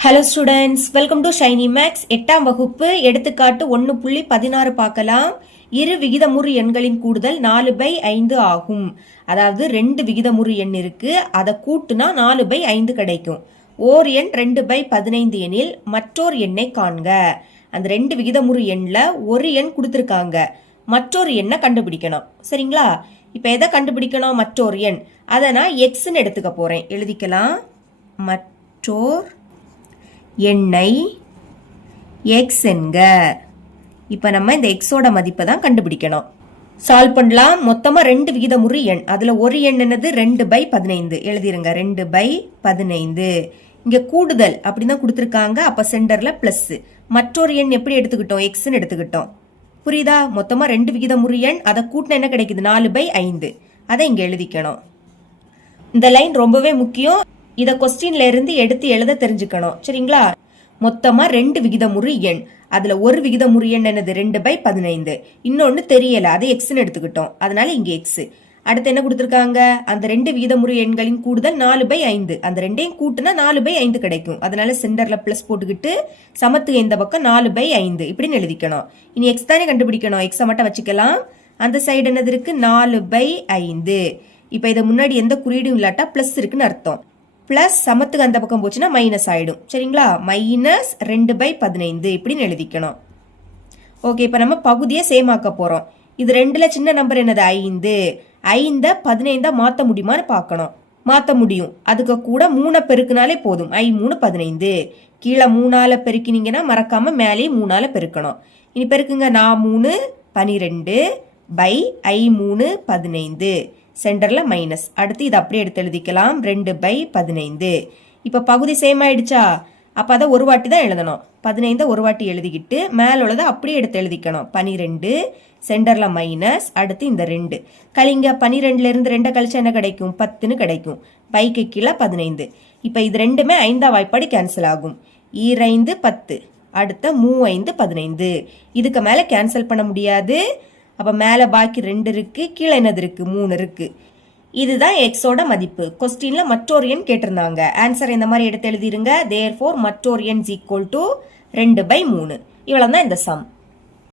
Hello students, welcome to Shiny Maths. 8ஆம் வகுப்பு எடுத்துக்காட்டு 1.16 பார்க்கலாம். இரு விகிதமுறு எண்களின் கூடுதல் 4/5 ஆகும். அதாவது 2 விகிதமுறு எண் இருக்கு, அதை கூட்டுனா 4/5 கிடைக்கும். ஓர் எண் 2/15 எனில் மற்றொரு எண்ணை காண்க. அந்த 2 விகிதமுறு எண்ணில் ஒரு எண் கொடுத்துருக்காங்க, மற்றொரு எண்ணை கண்டுபிடிக்கணும். சரிங்களா? இப்போ எதை கண்டுபிடிக்கணும்? மற்றொரு எண். அதை நான் எக்ஸ்ன்னு எடுத்துக்க போறேன். எழுதிக்கலாம். மற்றோர் எண்ணை எக்ஸ் என்க. இப்போ நம்ம இந்த எக்ஸோட மதிப்பை தான் கண்டுபிடிக்கணும். சால்வ் பண்ணலாம். மொத்தமாக 2 விகிதமுறு எண், அதில் ஒரு எண் என்னது 2/15 எழுதிருங்க. 2/15. இங்கே கூடுதல் அப்படின்னு தான் கொடுத்துருக்காங்க, அப்போ சென்டரில் ப்ளஸ். மற்றொரு எண் எப்படி எடுத்துக்கிட்டோம்? எக்ஸ்ன்னு எடுத்துக்கிட்டோம். புரியுதா? மொத்தமாக 2 விகிதமுறு எண், அதை கூட்டினா என்ன கிடைக்குது? 4/5. அதை இங்கே எழுதிக்கணும். இந்த லைன் ரொம்பவே முக்கியம். இதை கொஸ்டின்ல இருந்து எடுத்து எழுத தெரிஞ்சுக்கணும். சரிங்களா? மொத்தமா 2 விகிதமுறு எண், அதுல ஒரு விகிதமுறு எண் என்னது? 2/15. இன்னொன்னு தெரியல, அதை எக்ஸ்ன்னு எடுத்துக்கிட்டோம், அதனால இங்க எக்ஸ். அடுத்து என்ன கொடுத்துருக்காங்க? அந்த 2 விகிதமுறு எண்களின் கூடுதல் 4/5. அந்த ரெண்டையும் கூட்டுனா 4/5 கிடைக்கும். அதனால சென்டர்ல பிளஸ் போட்டுக்கிட்டு சமத்துக்கு இந்த பக்கம் 4/5 இப்படின்னு எழுதிக்கணும். இனி எக்ஸ் தானே கண்டுபிடிக்கணும், எக்ஸை மட்டும் வச்சுக்கலாம். அந்த சைடு என்னது இருக்கு? 4/5. இப்ப இதை முன்னாடி எந்த குறியீடும் இல்லாட்டா பிளஸ் இருக்குன்னு அர்த்தம். பிளஸ் சமத்துக்கு அந்த பக்கம் போச்சுன்னா மைனஸ் ஆயிடும். சரிங்களா? மைனஸ் 2/15 இப்படின்னு எழுதிக்கணும். ஓகே, இப்போ நம்ம பகுதியை சேமாக்க போறோம். இது 2ல சின்ன நம்பர் என்னது? 5. 5 15 மாற்ற முடியுமான்னு பார்க்கணும். மாற்ற முடியும். அதுக்கு கூட 3 பெருக்கினாலே போதும். 3 15. கீழே 3ஆல பெருக்கினீங்கன்னா மறக்காம மேலே 3ஆல பெருக்கணும். இனி பெருக்குங்க. 4 3 12 15. சென்டர்ல மைனஸ். அடுத்து இது அப்படியே எடுத்து எழுதிக்கலாம். 2/15. இப்ப பகுதி சேம் ஆயிடுச்சா? அப்ப அதை ஒரு வாட்டி தான் எழுதணும். 15 ஒரு வாட்டி எழுதிக்கிட்டு மேல உள்ளதை அப்படியே எடுத்து எழுதிக்கணும். 12 சென்டர்ல மைனஸ். அடுத்து இந்த 2 கழிங்க. 12ல இருந்து 2 கழிச்சா என்ன கிடைக்கும்? 10ன்னு கிடைக்கும். பைக்கு கீழே 15. இப்ப இது ரெண்டுமே 5ஆம் வாய்ப்பாடு கேன்சல் ஆகும். 2 10. அடுத்த 3 15. இதுக்கு மேல கேன்சல் பண்ண முடியாது. அப்ப மேல பாக்கி 2 இருக்கு, கீழே என்னது இருக்கு? 3 இருக்கு. இதுதான் எக்ஸோட மதிப்பு. கொஸ்டின்ல மற்றொரு எண் கேட்டிருந்தாங்க. ஆன்சர் இந்த மாதிரி எடுத்து எழுதிருங்க. therefore மற்றொரு எண் = 2/3. இவ்வளவுதான் இந்த சம்.